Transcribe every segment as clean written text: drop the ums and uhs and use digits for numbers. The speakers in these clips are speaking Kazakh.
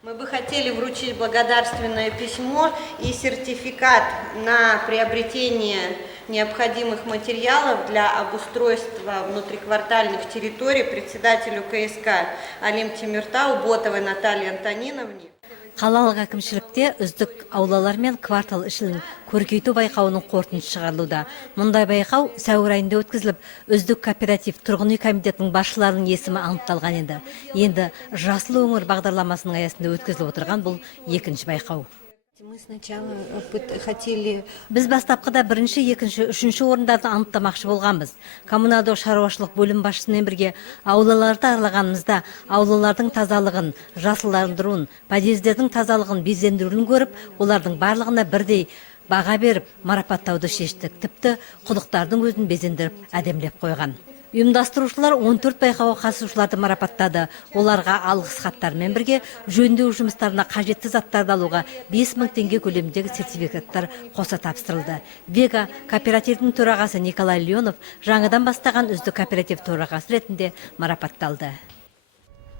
Мы бы хотели вручить благодарственное письмо и сертификат на приобретение необходимых материалов для обустройства внутриквартальных территорий председателю КСК Алим Тимиртау Ботовой Наталье Антониновне. Қалалық әкімшілікте үздік аулалар мен квартал ішінің көркейту байқауының қорытындысы шығарылуда. Мұндай байқау сәуір айында өткізіліп, үздік кооператив тұрғын үй комитетінің басшыларының есімі анықталған еді. Енді Жасыл өңір бағдарламасының аясында өткізіліп отырған бұл екінші байқау. Біз бастапқыда бірінші, екінші, үшінші орындарды анықтамақшы болғанбыз. Коммуналдық шаруашылық бөлім басшысымен бірге аулаларды аралағанымызда аулалардың тазалығын, жасылдандыруын, подъездердің тазалығын, безендіруін көріп, олардың барлығына бірдей баға беріп, марапаттауды шештік. Тіпті құдықтардың өзін безендіріп, әдемілеп қойған. Ұйымдастырушылар 14 байқауға қатысушыларды марапаттады. Оларға алғыс хаттармен бірге жөндеу жұмыстарына қажетті заттарды алуға 5000 теңге көлеміндегі сертификаттар қоса тапсырылды. Вега кооперативінің төрағасы Николай Леонов жаңадан бастаған үздік кооператив төрағасы ретінде марапатталды.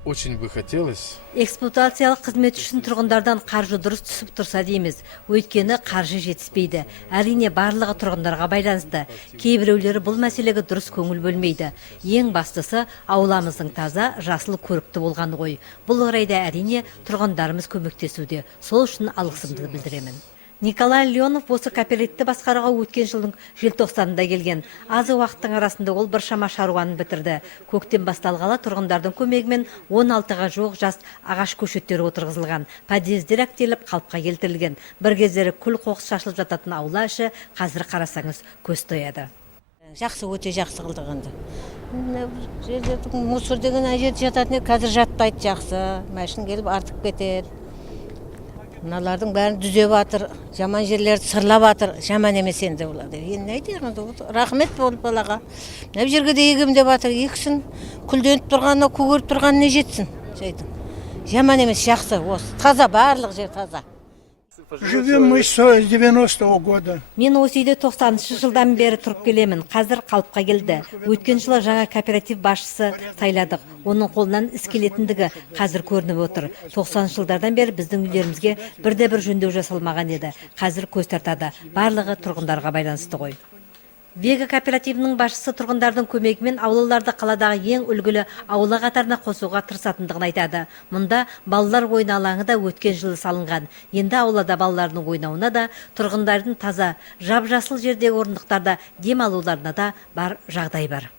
Очень бы хотелось. Эксплуатациялық қызмет үшін тұрғындардан қаржы дұрыс түсіп тұрса дейміз. Өйткені қаржы жетіспейді. Әрине барлығы тұрғындарға байланысты. Кейбіреулері бұл мәселеге дұрыс көңіл бөлмейді. Ең бастысы ауламыздың таза, жасыл, көрікті болғаны ғой. Бұл орайда әрине тұрғындарымыз көмектесуде. Сол үшін алғысымды білдіремін. Николай Леонов осы кооперативті басқаруға өткен жылдың желтоқсанында келген. Аз уақыттың арасында ол біршама шаруаны бітірді. Көктем басталғалы тұрғындардың көмегімен 16-ға жуық жас ағаш көшеттері отырғызылған. Подъездер әктеліп, қалыпқа келтірілген. Бір кездері күл қоқыс шашылып жататын аула іші қазір қарасаңыз көз тояды. Жақсы, өте жақсы қылдық енді. Мусор деген жерде жататын, қазір жатпайды жақсы. Машин келіп артып кетеді. Мыналардың бәрін дүзеп атыр, жаман жерлерді сырлап атыр, жаман емес енді оларды. Енді айтайын, рахмет болып балаға. Мына жерге де егем деп атыр, екісін күлденіп тұрғанына, көгеріп тұрғанына жетсін. Жаман емес, жақсы, осы таза, барлық жер таза. Живем мы с 90-го года. Мен осы үйде 90-шы жылдан бері тұрып келемін. Қазір қалыпқа келді. Өткен жылы жаңа кооператив басшысы сайладық. Оның қолынан іс келетіндігі қазір көрініп отыр. 90 жылдардан бері біздің үйлерімізге бірде-бір жөндеу жасалмаған еді. Қазір көз тартады. Барлығы тұрғындарға байланысты ғой. Вега кооперативінің басшысы тұрғындардың көмегімен аулаларды қаладағы ең үлгілі аула қатарына қосуға тырысатындығын айтады. Мұнда балалар ойын алаңы да өткен жылы салынған. Енді аулада балалардың ойнауына да, тұрғындардың таза, жап-жасыл жердегі орындықтарда дем алуларына да бар жағдай бар.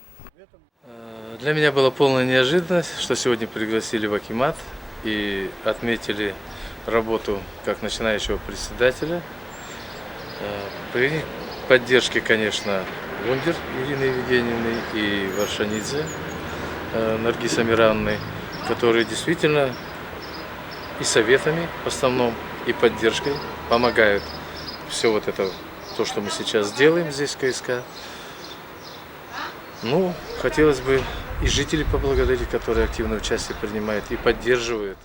Для меня была полная неожиданность, что сегодня пригласили в акимат и отметили работу как начинающего председателя. При поддержке, конечно, Гундер Ирины Евгеньевны и Варшанидзе Наргиз Амировны, которые действительно и советами в основном, и поддержкой помогают все вот это, то, что мы сейчас делаем здесь в КСК. Ну, хотелось бы и жителей поблагодарить, которые активное участие принимают и поддерживают.